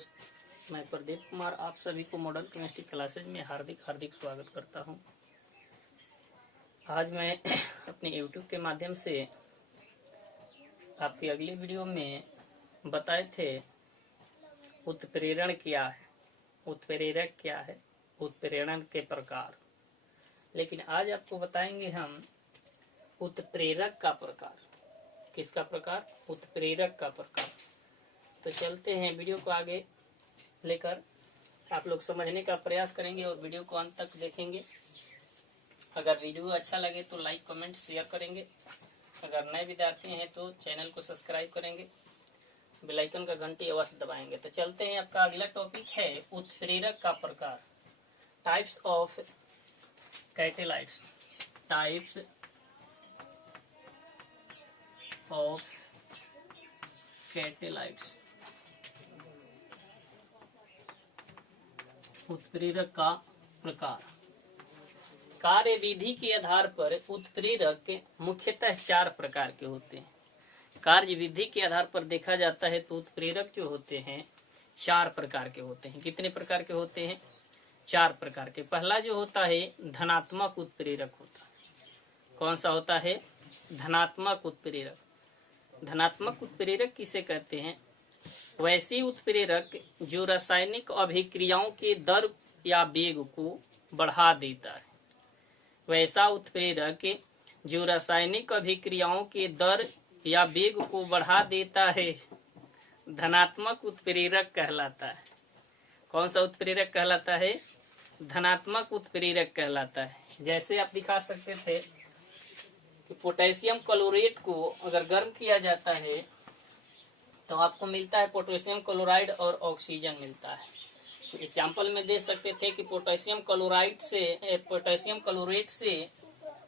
दोस्त, मैं प्रदीप कुमार आप सभी को मॉडल केमिस्ट्री क्लासेज में हार्दिक स्वागत करता हूं। आज मैं अपने YouTube के माध्यम से आपकी अगली वीडियो में बताए थे उत्प्रेरण क्या है, उत्प्रेरक क्या है, उत्प्रेरण के प्रकार। लेकिन आज आपको बताएंगे हम उत्प्रेरक का प्रकार। किसका प्रकार? उत्प्रेरक का प्रकार। तो चलते हैं, वीडियो को आगे लेकर आप लोग समझने का प्रयास करेंगे और वीडियो को अंत तक देखेंगे। अगर वीडियो अच्छा लगे तो लाइक कमेंट शेयर करेंगे। अगर नए विद्यार्थी हैं तो चैनल को सब्सक्राइब करेंगे, बेल आइकन का घंटी अवश्य दबाएंगे। तो चलते हैं, आपका अगला टॉपिक है उत्प्रेरक का प्रकार, types of catalysts. Types of catalysts. उत्प्रेरक का प्रकार। कार्य विधि के आधार पर उत्प्रेरक मुख्यतः 4 प्रकार के होते हैं। कार्य विधि के आधार पर देखा जाता है तो उत्प्रेरक जो होते हैं 4 प्रकार के होते हैं। कितने प्रकार के होते हैं? 4 प्रकार के। पहला जो होता है धनात्मक उत्प्रेरक होता है। कौन सा होता है? धनात्मक उत्प्रेरक। धनात्मक उत्प्रेरक किसे कहते हैं? वैसे उत्प्रेरक जो रासायनिक अभिक्रियाओं के दर या वेग को बढ़ा देता है। वैसा उत्प्रेरक जो रासायनिक अभिक्रियाओं के दर या वेग को बढ़ा देता है धनात्मक उत्प्रेरक कहलाता है। कौन सा उत्प्रेरक कहलाता है? धनात्मक उत्प्रेरक कहलाता है। जैसे आप दिखा सकते थे कि पोटेशियम क्लोरेट को अगर गर्म किया जाता है तो आपको मिलता है पोटेशियम क्लोराइड और ऑक्सीजन मिलता है। एग्जाम्पल में दे सकते थे कि पोटेशियम क्लोरेट से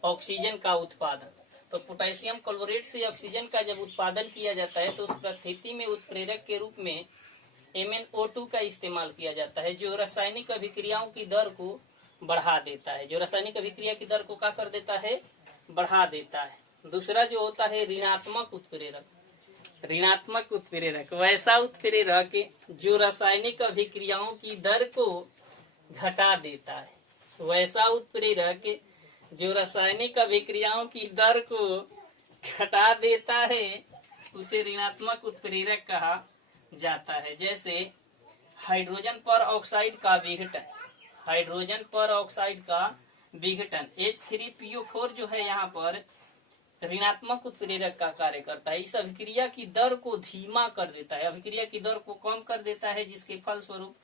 ऑक्सीजन का उत्पादन। तो पोटेशियम क्लोरेट से ऑक्सीजन का जब उत्पादन किया जाता है तो उस परिस्थिति में उत्प्रेरक के रूप में MnO2 का इस्तेमाल किया जाता है, जो रासायनिक अभिक्रियाओं की दर को बढ़ा देता है। जो रासायनिक अभिक्रिया की दर को क्या कर देता है? बढ़ा देता है। दूसरा जो होता है ऋणात्मक उत्प्रेरक। ऋणात्मक उत्प्रेरक वैसा उत्प्रेरक जो रासायनिक अभिक्रियाओं की दर को घटा देता है। वैसा उत्प्रेरक जो रासायनिक अभिक्रियाओं की दर को घटा देता है उसे ऋणात्मक उत्प्रेरक कहा जाता है। जैसे हाइड्रोजन पर ऑक्साइड का विघटन। हाइड्रोजन पर ऑक्साइड का विघटन H3PO4 जो है यहाँ पर ऋणात्मक उत्प्रेरक का कार्य करता है। इस अभिक्रिया की दर को धीमा कर देता है, अभिक्रिया की दर को कम कर देता है, जिसके फलस्वरूप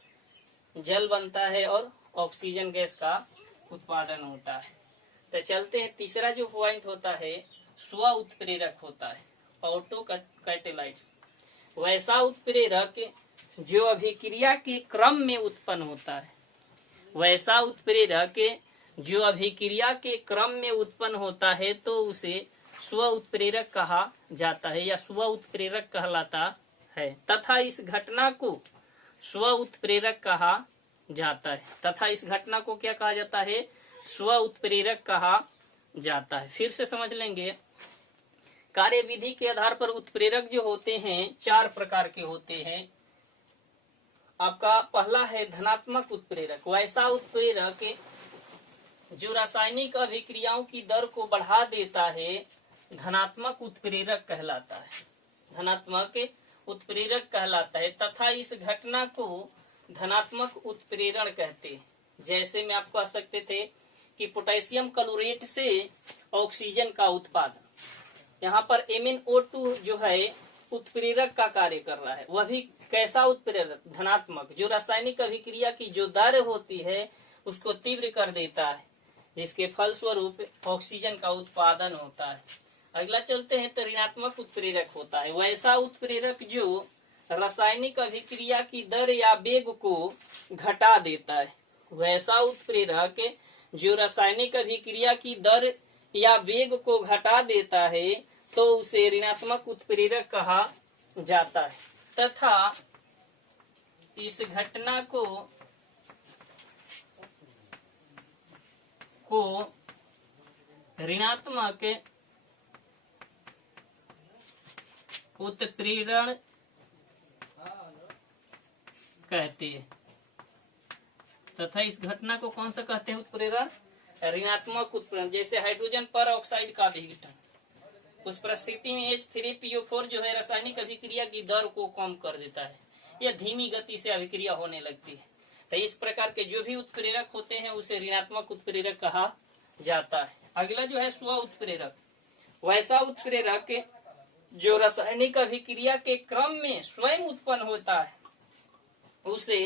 जल बनता है और ऑक्सीजन गैस का उत्पादन होता है। तो चलते हैं, तीसरा जो पॉइंट होता है स्व उत्प्रेरक होता है, ऑटो कैटेलाइट्स। वैसा उत्प्रेरक जो अभिक्रिया के क्रम में उत्पन्न होता है। वैसा उत्प्रेरक जो अभिक्रिया के क्रम में उत्पन्न होता है तो उसे स्व उत्प्रेरक कहा जाता है या स्व उत्प्रेरक कहलाता है, तथा इस घटना को स्व उत्प्रेरक कहा जाता है। तथा इस घटना को क्या कहा जाता है? स्व उत्प्रेरक कहा जाता है। फिर से समझ लेंगे, कार्य विधि के आधार पर उत्प्रेरक जो होते हैं 4 प्रकार के होते हैं। आपका पहला है धनात्मक उत्प्रेरक। वैसा उत्प्रेरक जो रासायनिक अभिक्रियाओं की दर को बढ़ा देता है धनात्मक उत्प्रेरक कहलाता है। धनात्मक उत्प्रेरक कहलाता है, तथा इस घटना को धनात्मक उत्प्रेरण कहते हैं। जैसे में आप कह सकते थे कि पोटेशियम क्लोरेट से ऑक्सीजन का उत्पादन। यहाँ पर MnO2 जो है उत्प्रेरक का कार्य कर रहा है। वह भी कैसा उत्प्रेरक? धनात्मक, जो रासायनिक अभिक्रिया की जो दर होती है उसको तीव्र कर देता है, जिसके फलस्वरूप ऑक्सीजन का उत्पादन होता है। अगला चलते हैं तो ऋणात्मक उत्प्रेरक होता है। वैसा उत्प्रेरक जो रासायनिक अभिक्रिया की दर या वेग को घटा देता है। वैसा उत्प्रेरक जो रासायनिक अभिक्रिया की दर या वेग को घटा देता है तो उसे ऋणात्मक उत्प्रेरक कहा जाता है, तथा इस घटना को ऋणात्मक उत्प्रेरण कहते हैं तथा इस घटना को कौन सा कहते हैं उत्प्रेरण? ऋणात्मक उत्प्रेरण। जैसे हाइड्रोजन पर ऑक्साइड का विघटन, उस परिस्थिति में H3PO4 जो है रासायनिक अभिक्रिया की दर को कम कर देता है, यह धीमी गति से अभिक्रिया होने लगती है। तो इस प्रकार के जो भी उत्प्रेरक होते हैं उसे ऋणात्मक उत्प्रेरक कहा जाता है। अगला जो है स्व उत्प्रेरक, वैसा उत्प्रेरक जो रासायनिक अभिक्रिया के क्रम में स्वयं उत्पन्न होता है उसे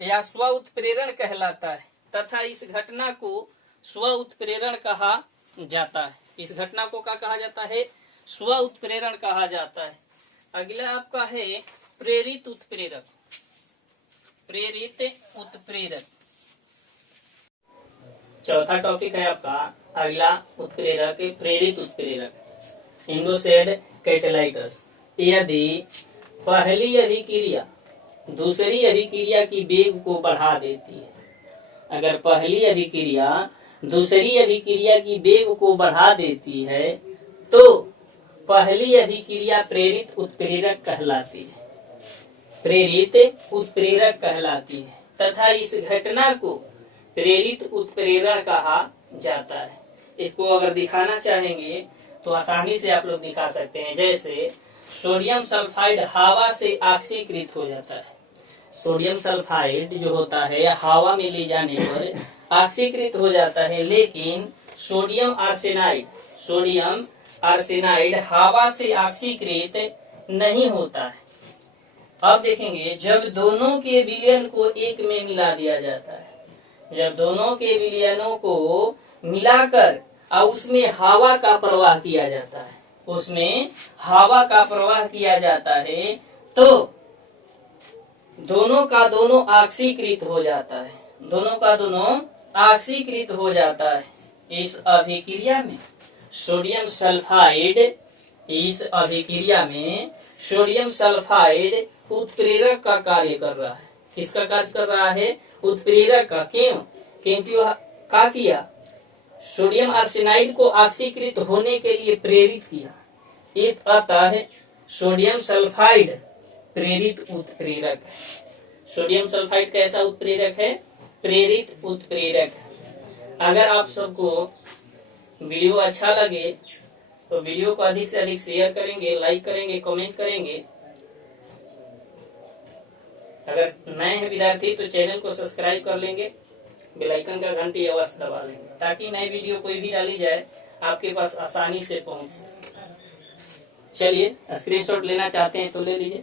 या स्व उत्प्रेरण कहलाता है तथा इस घटना को स्व उत्प्रेरण कहा जाता है। इस घटना को क्या कहा जाता है? स्व उत्प्रेरण कहा जाता है। अगला आपका है प्रेरित उत्प्रेरक। प्रेरित उत्प्रेरक चौथा टॉपिक है आपका। अगला उत्प्रेरक प्रेरित उत्प्रेरक इंडोसेड कैटेलाइटस। यदि पहली अभिक्रिया दूसरी अभिक्रिया की वेग को बढ़ा देती है, अगर पहली अभिक्रिया दूसरी अभिक्रिया की वेग को बढ़ा देती है तो पहली अभिक्रिया प्रेरित उत्प्रेरक कहलाती है। प्रेरित उत्प्रेरक कहलाती है तथा इस घटना को प्रेरित उत्प्रेरण कहा जाता है। इसको अगर दिखाना चाहेंगे तो आसानी से आप लोग दिखा सकते हैं। जैसे सोडियम सल्फाइड हवा से ऑक्सीकृत हो जाता है। सोडियम सल्फाइड जो होता है हवा में ले जाने पर ऑक्सीकृत हो जाता है, लेकिन सोडियम आर्सेनाइड हवा से ऑक्सीकृत नहीं होता है। अब देखेंगे जब दोनों के विलयन को एक में मिला दिया जाता है, जब दोनों के विलयनों को मिलाकर और उसमें हवा का प्रवाह किया जाता है, उसमें हवा का प्रवाह किया जाता है तो दोनों का दोनों ऑक्सीकृत हो जाता है। दोनों का दोनों ऑक्सीकृत हो जाता है। इस अभिक्रिया में सोडियम सल्फाइड उत्प्रेरक का कार्य कर रहा है। किसका कार्य कर रहा है? उत्प्रेरक का। क्यों? क्योंकि वह क्या किया? सोडियम आर्सेनाइड को ऑक्सीकृत होने के लिए प्रेरित किया। अतः सोडियम सल्फाइड प्रेरित उत्प्रेरक। सोडियम सल्फाइड कैसा उत्प्रेरक है? प्रेरित उत्प्रेरक। अगर आप सबको वीडियो अच्छा लगे तो वीडियो को अधिक से अधिक शेयर करेंगे, लाइक करेंगे, कमेंट करेंगे। अगर नए हैं विद्यार्थी तो चैनल को सब्सक्राइब कर लेंगे, बेल आइकन का घंटी अवश्य दबा लेंगे ताकि नई वीडियो कोई भी डाली जाए आपके पास आसानी से पहुंचे। चलिए स्क्रीनशॉट लेना चाहते हैं तो ले लीजिए।